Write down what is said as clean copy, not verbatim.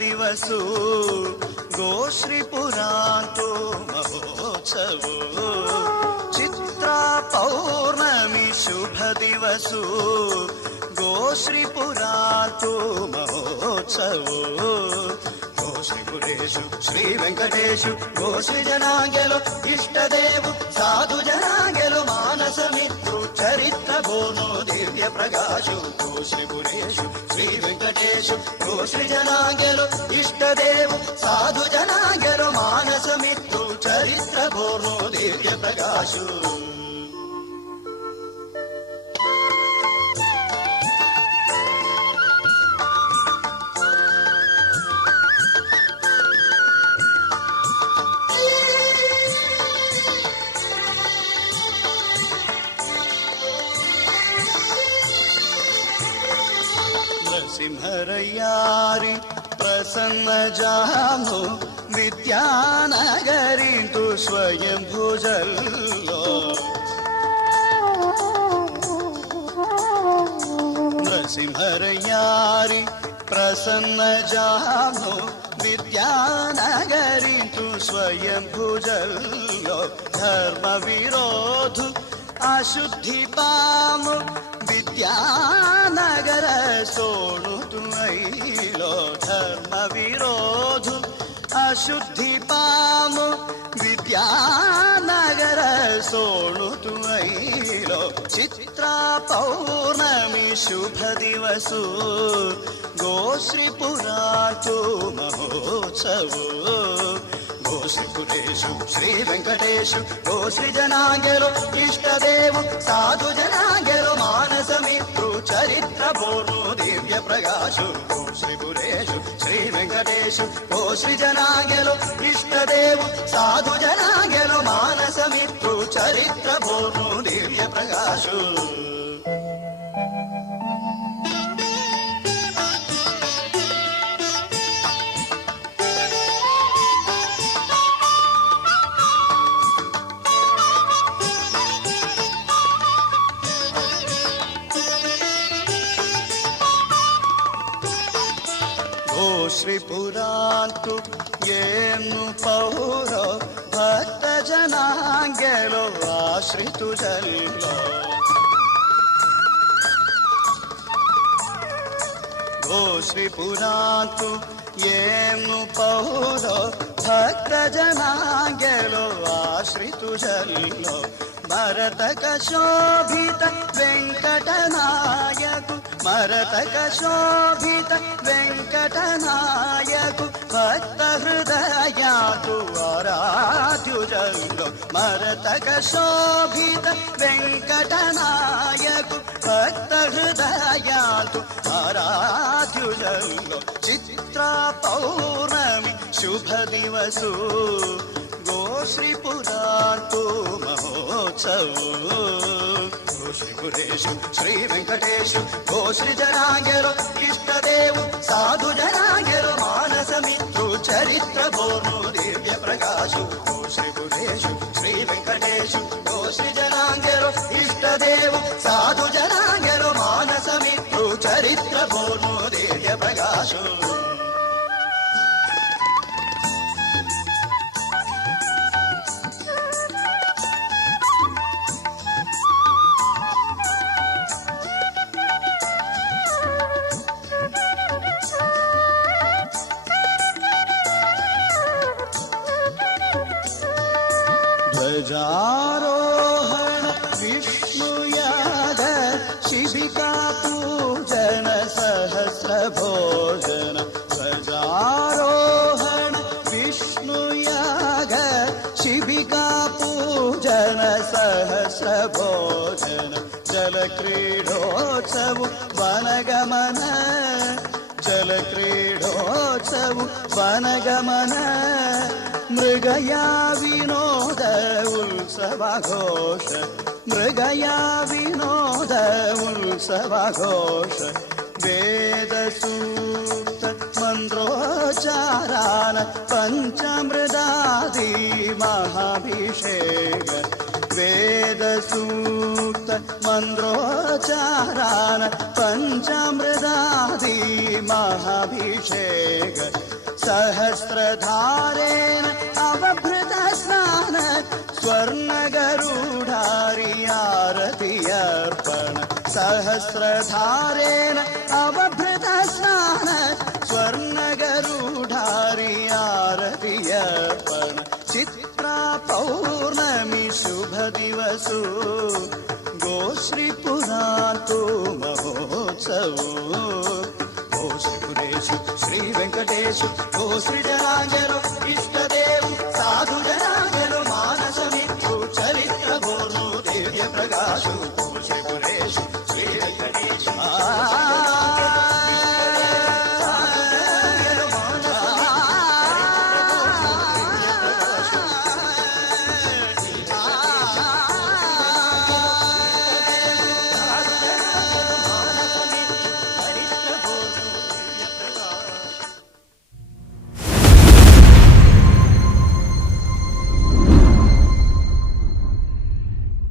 दिवसो गोश्रीपुरान्तो महोत्सवो चित्रा पौर्णमी शुभ दिवसो गोश्रीपुरान्तो महोत्सवो गोश्रीपुरेषु श्री वेंकटेशु गोश्री जनांगेलो इष्टदेव साधु जनांगेलो मानस मित्रु चरित्र बोनो दिव्य प्रकाशु गोश्रीपुरेषु श्री वेंकटेशु गोश्री जनांगेलो इष्टदेव साधु जनांगेलो मानस मित्रु चरित्र बोनो दिव्य प्रकाशु सिंहरयारी प्रसन्न जामो विद्यानगरी तु स्वयं भुजल्लो नरसिंहरयारी प्रसन्न जामो विद्यानगरी तु स्वयं भुजल्लो धर्म विरोध अशुद्धि पाम विद्यानगर सोणु तुमैलो धर्म विरोध अशुद्धि पाम विद्यानगर सोणु तुमैलो चित्रा पौर्णमी शुभ दिवसो गोश्रीपुरातो महोत्सवो गोश्रीपुरेषु श्री वेंकटेशु गोश्री जनांगेलो इष्टदेव साधु जनांगेलो मानस मित्रु चरित्र बोनो दिव्य प्रकाशु गोश्रीपुरेषु श्री वेंकटेशु गोश्री जनांगेलो इष्टदेव साधु जनांगेलो मानस मित्रु चरित्र बोनो दिव्य प्रकाशु गोश्रीपुरान्तु येनु पौरो भक्त जनांगेलो आश्रितु जल्लो गोश्रीपुरान्तु येनु पौरो भक्त जनांगेलो आश्रितु जल्लो मरतक शोभित वेंकटनायकु मरतक शोभित वेंकटनायकु भक्त हृदयातु आराध्युजल्लो मरतक शोभित वेंकटनायकु भक्त हृदयातु आराध्युजल्लो चित्रा पौर्णमी शुभ दिवसो गोश्रीपुरातो महोत्सवो गोश्रीपुरेषु श्री वेंकटेशु गोश्री जनांगेलो इष्टदेव साधु जनांगेलो मानस मित्रु चरित्र बोनो दिव्य प्रकाशु गोश्रीपुरेषु श्री वेंकटेशु गोश्री जनांगेलो इष्टदेव साधु जनांगेलो मानस मित्रु चरित्र बोनो दिव्य प्रकाशु ध्वजारोहण विष्णुयाग शिबिका पूजन सहस्र भोजन ध्वजारोहण विष्णुयाग शिबिका पूजन सहस्र भोजन जलक्रीडोत्सव वनगमन जलक्रीडोत्सव वनगमन मृगया विनोद उत्सवघोष मृगया विनोद उत्सवघोष वेदसूक्त मन्त्रोच्चारण पञ्चामृतादि महाभिषेक वेदसूक्त मन्त्रोच्चारण पञ्चामृतादि महाभिषेक सहस्रधारेण अवभृत स्नान स्वर्णगरुडारि आरति अर्पण सहस्रधारेण अवभृत स्नान स्वर्णगरुडारि आरति अर्पण चित्रा पौर्णमि शुभ दिवसु गोश्री पुरातो महोत्सवो ओ श्री पुरेशु श्री वेंकटेशु ओ श्री जनार्दनो